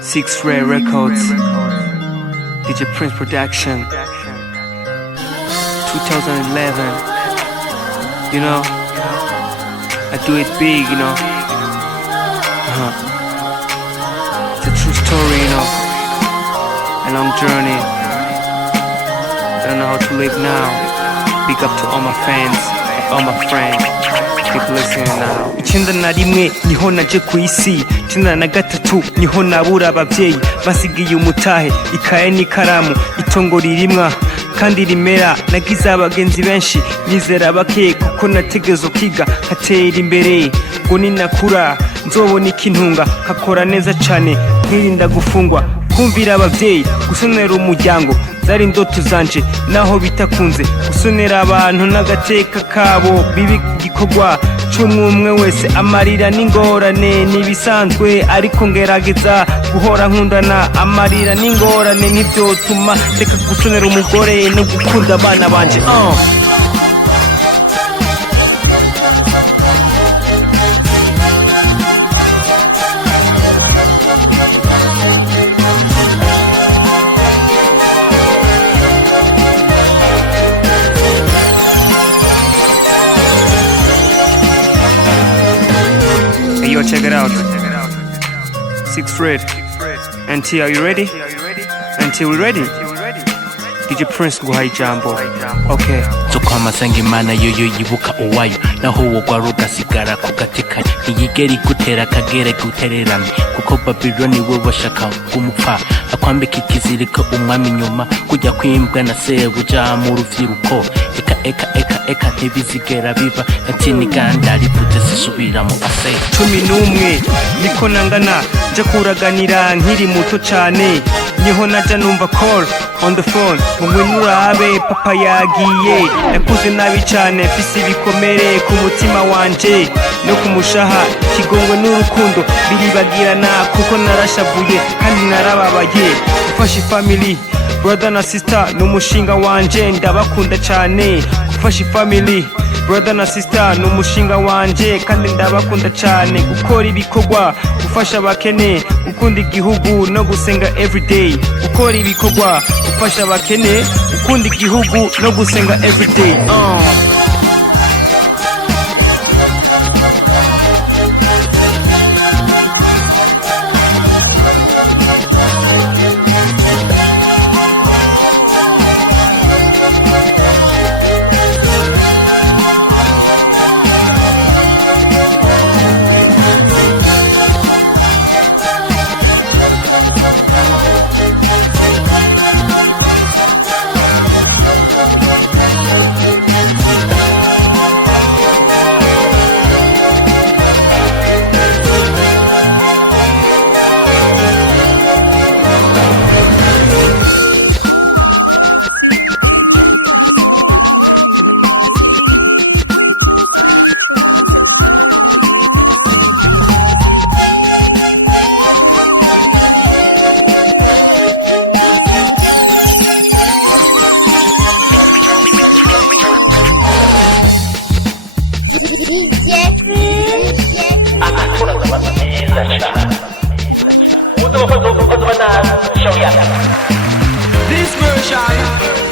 Six Ray Records, DJ Prince Production, 2011. You know, I do it big, you know. It's a true story, you know. A long journey. Don't know how to live now. Big up to all my fans, all my friends. Keep listening now. Icyenda na rimwe niho naje ku isi, icyenda na gatatu niho nabura ababyeyi basigiye umutahe, ikaye n'ikaramu, itongo ririmwa kandi rimera. Nagize abagenzi benshi nizera bake, kuko nategezo kiga hatera imbere, ngo ninakura nzobona ikintunga, kakora neza cyane nkirinda gufungwa. Kumvira ababyeyi, gusonera umuryango zari indoto zanje, naho bitakunze gusonera abantu n'agateka kabo. Bibi gikorwa cy'umwe wese, amarira n'ingorane nibisanzwe, ariko ngerageza guhora nkundana. Amarira n'ingorane ntibyotuma reka gusonera umugore no gukunda abana banje. Yo, check it out. Six Red. NT, are you ready? NT, we ready? DJ Prince guhaye ijambo. Okay. Sokwama sanga Imana yoyo yibuka uwayo, naho wo gwarugasigara ku gatekanye, ntiyigera igutera akagere gutererana, kuko Babyloni we bashaka kumupfa, akwambika ikiziriko umwami inyuma, kujya kwimbwa na sebuja mu ruvyiruko. Eka ntibizigera biba, ntiniganda rivute zisubira mu ase. 11 niko nangana, nje kuraganira nkiri muto cyane, niho naja numva call on the phone, mumwinurabe papa yagiye. Nakuze nabi cyane, fisi bikomere ku mutima wanje no kumushaha, kigongwe n'urukundo biribagirana, kuko narashavuye kandi narababaye. Gufasha family, brother na sister n'umushinga wanje, ndabakunda cyane. Gufasha family, brother na sister n'umushinga wanje, kandi ndabakunda cyane. Gukora ibikorwa, gufasha abakene, gukunda igihugu no gusenga everyday. Gukora ibikorwa, gufasha abakene, gukunda igihugu no gusenga everyday. This version